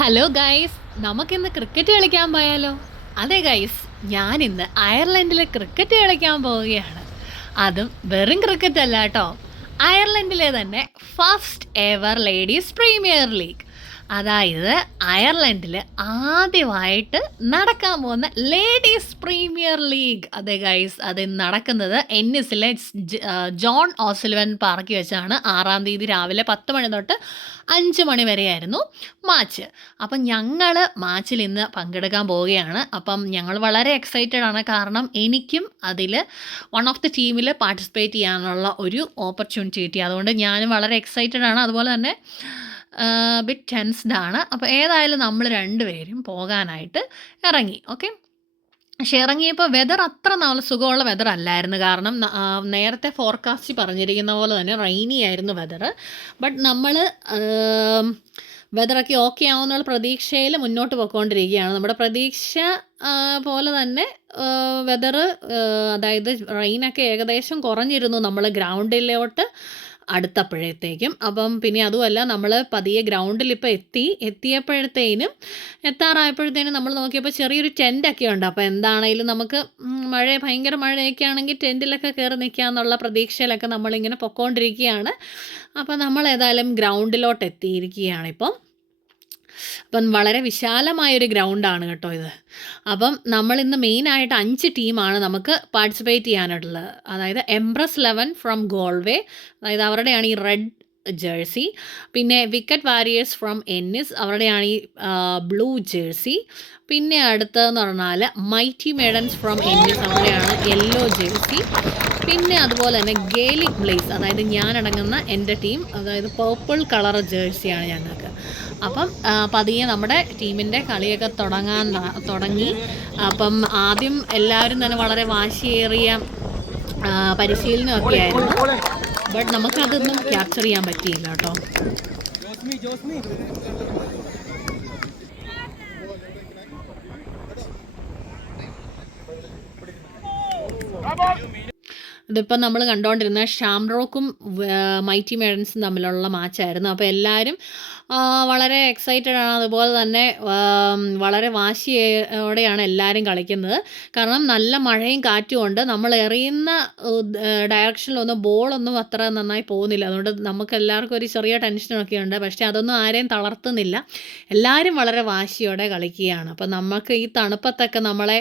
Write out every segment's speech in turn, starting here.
Hello guys, നമുക്കിന്ന് cricket കളിക്കാൻ പോയാലോ? അതെ ഗൈസ്, ഞാനിന്ന് അയർലൻഡിൽ ക്രിക്കറ്റ് കളിക്കാൻ പോവുകയാണ്. അതും വെറും ക്രിക്കറ്റ് അല്ല കേട്ടോ, അയർലൻഡിലെ തന്നെ first ever ladies premier league. അതായത് അയർലൻഡിൽ ആദ്യമായിട്ട് നടക്കാൻ പോകുന്ന ലേഡീസ് പ്രീമിയർ ലീഗ്. അതെ ഗൈസ്, അത് നടക്കുന്നത് എന്നിസിലെ ജോൺ ഓസൽവൻ പാർക്കിൽ വെച്ചാണ്. 6-ാം തീയതി രാവിലെ 10 മണി തൊട്ട് 5 മണി വരെയായിരുന്നു മാച്ച്. അപ്പം ഞങ്ങൾ മാച്ചിൽ ഇന്ന് പങ്കെടുക്കാൻ പോവുകയാണ്. അപ്പം ഞങ്ങൾ വളരെ എക്സൈറ്റഡ് ആണ്, കാരണം എനിക്കും അതിൽ വൺ ഓഫ് ദി ടീമിൽ പാർട്ടിസിപ്പേറ്റ് ചെയ്യാനുള്ള ഒരു ഓപ്പർച്യൂണിറ്റി കിട്ടി. അതുകൊണ്ട് ഞാനും വളരെ എക്സൈറ്റഡ് ആണ്, അതുപോലെ തന്നെ ബിറ്റ് ടെൻസ്ഡ് ആണ്. അപ്പോൾ ഏതായാലും നമ്മൾ രണ്ടുപേരും പോകാനായിട്ട് ഇറങ്ങി. ഓക്കെ, പക്ഷേ ഇറങ്ങിയപ്പോൾ വെതർ അത്ര നല്ല സുഖമുള്ള വെതർ അല്ലായിരുന്നു. കാരണം നേരത്തെ ഫോർകാസ്റ്റ് പറഞ്ഞിരിക്കുന്ന പോലെ തന്നെ റെയിനി ആയിരുന്നു വെതർ. ബട്ട് നമ്മൾ വെതറൊക്കെ ഓക്കെ ആവുന്നുള്ള പ്രതീക്ഷയിൽ മുന്നോട്ട് പോയിക്കൊണ്ടിരിക്കുകയാണ്. നമ്മുടെ പ്രതീക്ഷ പോലെ തന്നെ വെതർ, അതായത് റെയിനൊക്കെ ഏകദേശം കുറഞ്ഞിരുന്നു നമ്മൾ ഗ്രൗണ്ടിലോട്ട് അടുത്തപ്പോഴത്തേക്കും. അപ്പം പിന്നെ അതുമല്ല, നമ്മൾ പതിയെ ഗ്രൗണ്ടിൽ ഇപ്പോൾ എത്തിയപ്പോഴത്തേനും എത്താറായപ്പോഴത്തേനും നമ്മൾ നോക്കിയപ്പോൾ ചെറിയൊരു ടെൻ്റൊക്കെ ഉണ്ട്. അപ്പോൾ എന്താണെങ്കിലും നമുക്ക് ഭയങ്കര മഴയൊക്കെ ആണെങ്കിൽ ടെൻറ്റിലൊക്കെ കയറി നിൽക്കാമെന്നുള്ള പ്രതീക്ഷയിലൊക്കെ നമ്മളിങ്ങനെ പൊക്കോണ്ടിരിക്കുകയാണ്. അപ്പോൾ നമ്മൾ ഏതായാലും ഗ്രൗണ്ടിലോട്ട് എത്തിയിരിക്കുകയാണിപ്പം. അപ്പം വളരെ വിശാലമായൊരു ഗ്രൗണ്ടാണ് കേട്ടോ ഇത്. അപ്പം നമ്മളിന്ന് മെയിനായിട്ട് 5 ടീമാണ് നമുക്ക് പാർട്ടിസിപ്പേറ്റ് ചെയ്യാനായിട്ടുള്ളത്. അതായത് എംബ്രസ് 11 ഫ്രം ഗോൾവേ, അതായത് അവരുടെയാണ് ഈ റെഡ് ജേഴ്സി. പിന്നെ വിക്കറ്റ് വാരിയേഴ്സ് ഫ്രം എന്നിസ്, അവരുടെയാണ് ഈ ബ്ലൂ ജേഴ്സി. പിന്നെ അടുത്തതെന്ന് പറഞ്ഞാൽ മൈറ്റി മെഡൻസ് ഫ്രം എന്നിസ്, അവരുടെയാണ് യെല്ലോ ജേഴ്സി. പിന്നെ അതുപോലെ തന്നെ ഗേലിക് ബ്ലേസ്, അതായത് ഞാനടങ്ങുന്ന എൻ്റെ ടീം, അതായത് പേർപ്പിൾ കളർ ജേഴ്സിയാണ് ഞങ്ങൾക്ക്. അപ്പം പതിയെ നമ്മുടെ ടീമിൻ്റെ കളിയൊക്കെ തുടങ്ങി. അപ്പം ആദ്യം എല്ലാവരും തന്നെ വളരെ വാശിയേറിയ പരിശീലനമൊക്കെ ആയിരുന്നു. ബട്ട് നമുക്കതൊന്നും ക്യാപ്ചർ ചെയ്യാൻ പറ്റിയില്ല കേട്ടോ. ഇതിപ്പം നമ്മൾ കണ്ടുകൊണ്ടിരുന്ന ഷാംറോക്കും മൈറ്റി മെഡൻസും തമ്മിലുള്ള മാച്ചായിരുന്നു. അപ്പോൾ എല്ലാവരും വളരെ എക്സൈറ്റഡ് ആണ്, അതുപോലെ തന്നെ വളരെ വാശിയോടെയാണ് എല്ലാവരും കളിക്കുന്നത്. കാരണം നല്ല മഴയും കാറ്റും ഉണ്ട്. നമ്മൾ എറിയുന്ന ഡയറക്ഷനിലൊന്നും ബോളൊന്നും അത്ര നന്നായി പോകുന്നില്ല. അതുകൊണ്ട് നമുക്ക് എല്ലാവർക്കും ഒരു ചെറിയ ടെൻഷനൊക്കെ ഉണ്ട്. പക്ഷേ അതൊന്നും ആരെയും തളർത്തുന്നില്ല. എല്ലാവരും വളരെ വാശിയോടെ കളിക്കുകയാണ്. അപ്പോൾ നമുക്ക് ഈ തണുപ്പത്തൊക്കെ നമ്മളെ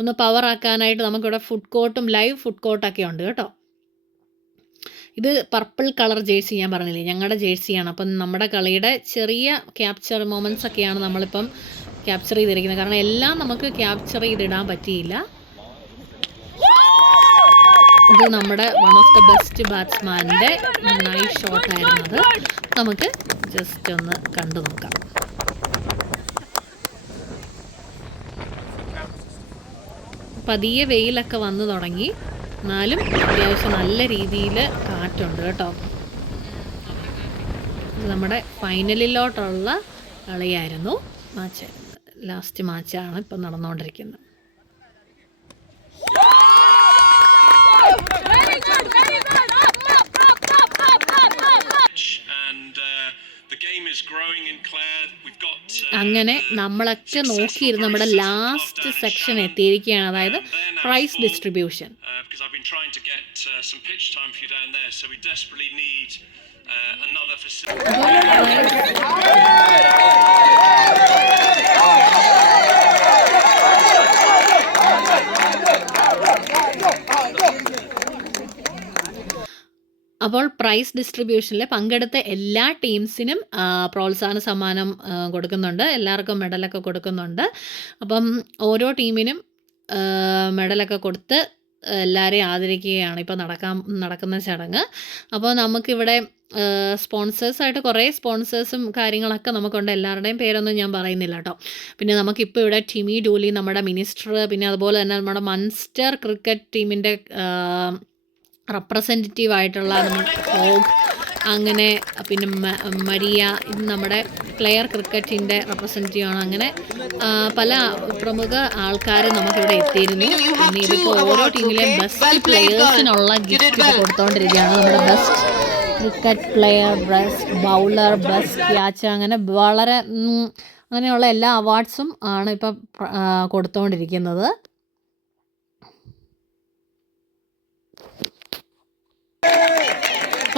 ഒന്ന് പവറാക്കാനായിട്ട് നമുക്കിവിടെ ഫുഡ് കോർട്ടും ലൈവ് ഫുഡ് കോർട്ടൊക്കെ ഉണ്ട് കേട്ടോ. ഇത് പർപ്പിൾ കളർ ജേഴ്സി ഞാൻ പറഞ്ഞില്ലേ, ഞങ്ങളുടെ ജേഴ്സിയാണ്. അപ്പം നമ്മുടെ കളിയുടെ ചെറിയ ക്യാപ്ചർ മൊമെൻറ്റ്സ് ഒക്കെയാണ് നമ്മളിപ്പം ക്യാപ്ചർ ചെയ്തിരിക്കുന്നത്. കാരണം എല്ലാം നമുക്ക് ക്യാപ്ചർ ചെയ്തിടാൻ പറ്റിയില്ല. ഇത് നമ്മുടെ വൺ ഓഫ് ദ ബെസ്റ്റ് ബാറ്റ്സ്മാൻ്റെ നൈസ് ഷോട്ടായിരുന്നത്. നമുക്ക് ജസ്റ്റ് ഒന്ന് കണ്ടു നോക്കാം. പതിയെ വെയിലൊക്കെ വന്നു തുടങ്ങി, എന്നാലും അത്യാവശ്യം നല്ല രീതിയിൽ കാറ്റുണ്ട് കേട്ടോ. നമ്മുടെ ഫൈനലിലോട്ടുള്ള കളിയായിരുന്നു, മാച്ചായിരുന്നു, ലാസ്റ്റ് മാച്ചാണ് ഇപ്പം നടന്നുകൊണ്ടിരിക്കുന്നത്. അങ്ങനെ നമ്മളൊക്കെ നോക്കിയിരുന്ന് നമ്മുടെ ലാസ്റ്റ് സെക്ഷൻ എത്തിയിരിക്കുകയാണ്, അതായത് പ്രൈസ് ഡിസ്ട്രിബ്യൂഷൻ. അപ്പോൾ പ്രൈസ് ഡിസ്ട്രിബ്യൂഷനിൽ പങ്കെടുത്ത എല്ലാ ടീംസിനും പ്രോത്സാഹന സമ്മാനം കൊടുക്കുന്നുണ്ട്, എല്ലാവർക്കും മെഡലൊക്കെ കൊടുക്കുന്നുണ്ട്. അപ്പം ഓരോ ടീമിനും മെഡലൊക്കെ കൊടുത്ത് എല്ലാവരെയും ആദരിക്കുകയാണ് ഇപ്പോൾ നടക്കുന്ന ചടങ്ങ്. അപ്പോൾ നമുക്കിവിടെ സ്പോൺസേഴ്സായിട്ട് കുറേ സ്പോൺസേഴ്സും കാര്യങ്ങളൊക്കെ നമുക്കുണ്ട്. എല്ലാവരുടെയും പേരൊന്നും ഞാൻ പറയുന്നില്ല കേട്ടോ. പിന്നെ നമുക്കിപ്പോൾ ഇവിടെ ടിമി ഡൂലി, നമ്മുടെ മിനിസ്റ്റർ, പിന്നെ അതുപോലെ തന്നെ നമ്മുടെ മൺസ്റ്റർ ക്രിക്കറ്റ് ടീമിൻ്റെ റെപ്രസെൻറ്റേറ്റീവ് ആയിട്ടുള്ള നമ്മുടെ ഹോഗ്, അങ്ങനെ പിന്നെ മരിയ, ഇത് നമ്മുടെ പ്ലെയർ ക്രിക്കറ്റിൻ്റെ റെപ്രസെൻറ്റേറ്റീവാണ്. അങ്ങനെ പല പ്രമുഖ ആൾക്കാർ നമുക്കിവിടെ എത്തിയിരുന്നു. പിന്നെ ഇതിപ്പോൾ ഓരോ ടീമിലെയും ബെസ്റ്റ് പ്ലെയേഴ്സിനുള്ള ഗിഫ്റ്റ് കൊടുത്തുകൊണ്ടിരിക്കുകയാണ്. നമ്മുടെ best cricket player, best bowler, best catcher, അങ്ങനെ വളരെ അങ്ങനെയുള്ള എല്ലാ അവാർഡ്സും ആണ് ഇപ്പം കൊടുത്തുകൊണ്ടിരിക്കുന്നത്.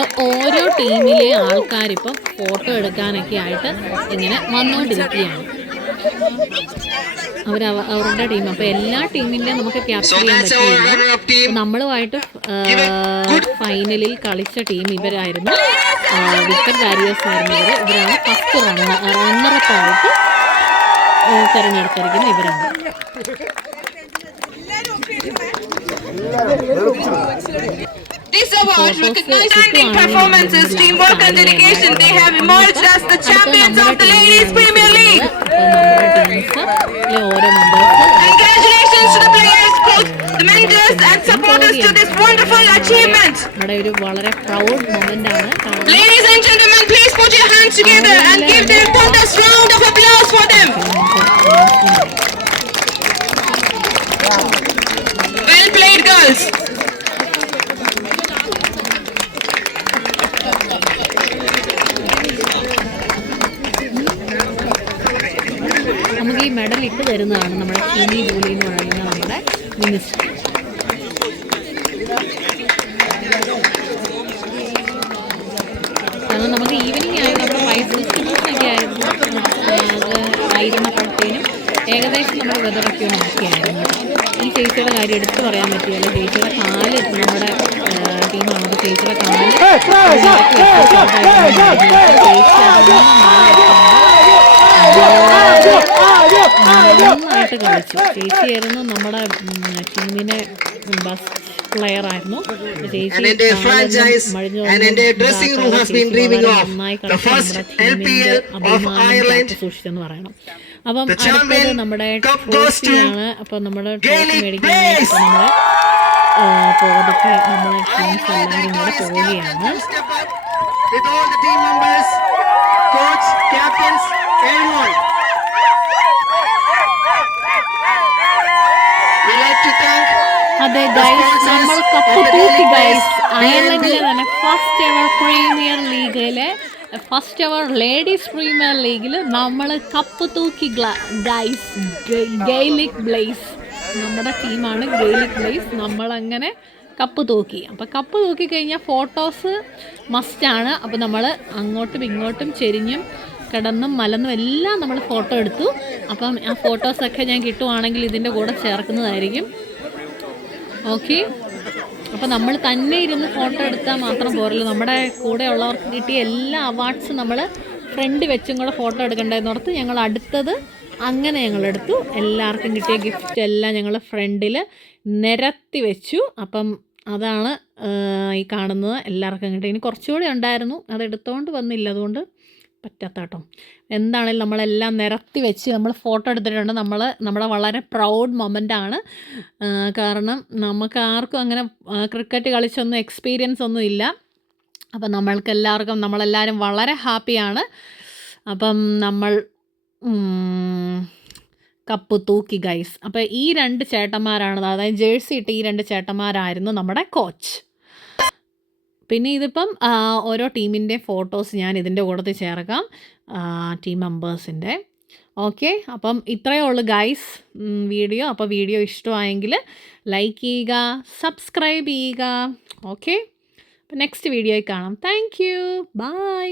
അപ്പോൾ ഓരോ ടീമിലെ ആൾക്കാരിപ്പം ഫോട്ടോ എടുക്കാനൊക്കെ ആയിട്ട് ഇങ്ങനെ വന്നുകൊണ്ടിരിക്കുകയാണ്. അവരുടെ ടീം. അപ്പോൾ എല്ലാ ടീമിൻ്റെ നമുക്ക് ക്യാപ്ചർ ചെയ്യാൻ പറ്റില്ല. നമ്മളുമായിട്ട് ഫൈനലിൽ കളിച്ച ടീം ഇവരായിരുന്നു. വിക്കറ്റ് കാരിയേഴ്സ് ആയിരുന്നു ഇവരാണ് ഫസ്റ്റ് റണ്ണറപ്പായിട്ട് തിരഞ്ഞെടുത്തിരിക്കുന്നത് ഇവരാണ്. This award recognizes outstanding performances, teamwork and dedication. They have emerged as the champions of the Ladies Premier League. Congratulations to the players, coach, the mentors and supporters to this wonderful achievement. Ladies and gentlemen, please put your hands together and give them a thunderous round of applause for them. Well played, girls. നമുക്ക് ഈ medal ഇട്ട് തരുന്നതാണ് നമ്മുടെ Shini Julie എന്ന് പറയുന്ന നമ്മുടെ minister. കാരണം നമുക്ക് ഈവനിങ് ആയി നമ്മുടെ വൈസ് ഡിസ്ട്രിബ്യൂഷനൊക്കെ ആയിരുന്നപ്പോഴത്തേനും ഏകദേശം നമ്മൾ വെതറൊക്കെ നോക്കിയായിരുന്നു. ഈ ചേച്ചിയുടെ കാര്യം എടുത്ത് പറയാൻ പറ്റിയല്ല. ചേച്ചിയുടെ കാല് നമ്മുടെ ടീമാണ്. ചേച്ചിയുടെ കാല് നന്നായിട്ട് കളിച്ചു. ചേച്ചിയായിരുന്നു നമ്മുടെ ടീമിനെ ബെസ്റ്റ് പ്ലെയർ ആയിരുന്നു. ചേച്ചി സൂക്ഷിച്ചെന്ന് പറയണം. അപ്പം അടുത്തത് നമ്മുടെ ട്രോഫിയാണ്. അപ്പം നമ്മുടെ ട്രോഫി മേടിക്കാനായിട്ട് നമ്മളെ പോകതൊക്കെ നമ്മളെ ടീംസ് എല്ലാവരും കൂടെ പോവുകയാണ്. അതെ ഗൈസ്, നമ്മൾ കപ്പ് തൂക്കി ഗൈസ്. അയർലൻഡിലെ തന്നെ ഫസ്റ്റ് എവർ പ്രീമിയർ ലീഗിലെ ഫസ്റ്റ് എവർ ലേഡീസ് പ്രീമിയർ ലീഗിൽ നമ്മൾ കപ്പ് തൂക്കി ഗൈസ്. ഗെയ്ലിക് ബ്ലേസ് നമ്മുടെ ടീമാണ്. ഗെയ്ലിക് ബ്ലേസ് നമ്മളങ്ങനെ കപ്പ് തൂക്കി. അപ്പോൾ കപ്പ് തൂക്കി കഴിഞ്ഞാൽ ഫോട്ടോസ് മസ്റ്റാണ്. അപ്പോൾ നമ്മൾ അങ്ങോട്ടും ഇങ്ങോട്ടും ചെരിഞ്ഞും കിടന്നും മലന്നും എല്ലാം നമ്മൾ ഫോട്ടോ എടുത്തു. അപ്പം ആ ഫോട്ടോസൊക്കെ ഞാൻ കിട്ടുവാണെങ്കിൽ ഇതിൻ്റെ കൂടെ ചേർക്കുന്നതായിരിക്കും. ഓക്കെ, അപ്പോൾ നമ്മൾ തന്നെ ഇരുന്ന് ഫോട്ടോ എടുത്താൽ മാത്രം പോരല്ലോ. നമ്മുടെ കൂടെ ഉള്ളവർക്ക് കിട്ടിയ എല്ലാ അവാർഡ്സും നമ്മൾ ഫ്രണ്ട് വെച്ചും കൂടെ ഫോട്ടോ എടുക്കേണ്ടതെന്ന് ഓർത്ത് ഞങ്ങൾ അടുത്തത് അങ്ങനെ ഞങ്ങളെടുത്തു. എല്ലാവർക്കും കിട്ടിയ ഗിഫ്റ്റ് എല്ലാം ഞങ്ങൾ ഫ്രണ്ടിൽ നിരത്തി വെച്ചു. അപ്പം അതാണ് ഈ കാണുന്നത്. എല്ലാവർക്കും കിട്ടി. ഇനി കുറച്ചുകൂടി ഉണ്ടായിരുന്നു, അത് എടുത്തുകൊണ്ട് വന്നില്ല, അതുകൊണ്ട് പറ്റാത്ത കേട്ടോ. എന്താണെങ്കിലും നമ്മളെല്ലാം നിരത്തി വെച്ച് നമ്മൾ ഫോട്ടോ എടുത്തിട്ടുണ്ട്. നമ്മുടെ വളരെ പ്രൗഡ് മൊമെൻ്റാണ്. കാരണം നമുക്ക് ആർക്കും അങ്ങനെ ക്രിക്കറ്റ് കളിച്ചൊന്നും എക്സ്പീരിയൻസ് ഒന്നും ഇല്ല. അപ്പം നമ്മളെല്ലാവരും വളരെ ഹാപ്പിയാണ്. അപ്പം നമ്മൾ കപ്പ് തൂക്കി ഗൈസ്. അപ്പോൾ ഈ 2 ചേട്ടന്മാരാണ്, അതായത് ജേഴ്സി ഇട്ട് ഈ 2 ചേട്ടന്മാരായിരുന്നു നമ്മുടെ കോച്ച്. പിന്നെ ഇതിപ്പം ഓരോ ടീമിൻ്റെ ഫോട്ടോസ് ഞാൻ ഇതിൻ്റെ കൂട്ടത്തിൽ ചേർക്കാം, ടീം മെമ്പേഴ്സിൻ്റെ. ഓക്കെ, അപ്പം ഇത്രയേ ഉള്ളൂ ഗൈസ് വീഡിയോ. അപ്പോൾ വീഡിയോ ഇഷ്ടമായെങ്കിൽ ലൈക്ക് ചെയ്യുക, സബ്സ്ക്രൈബ് ചെയ്യുക. ഓക്കെ, അപ്പോൾ നെക്സ്റ്റ് വീഡിയോയിൽ കാണാം. Thank you, by.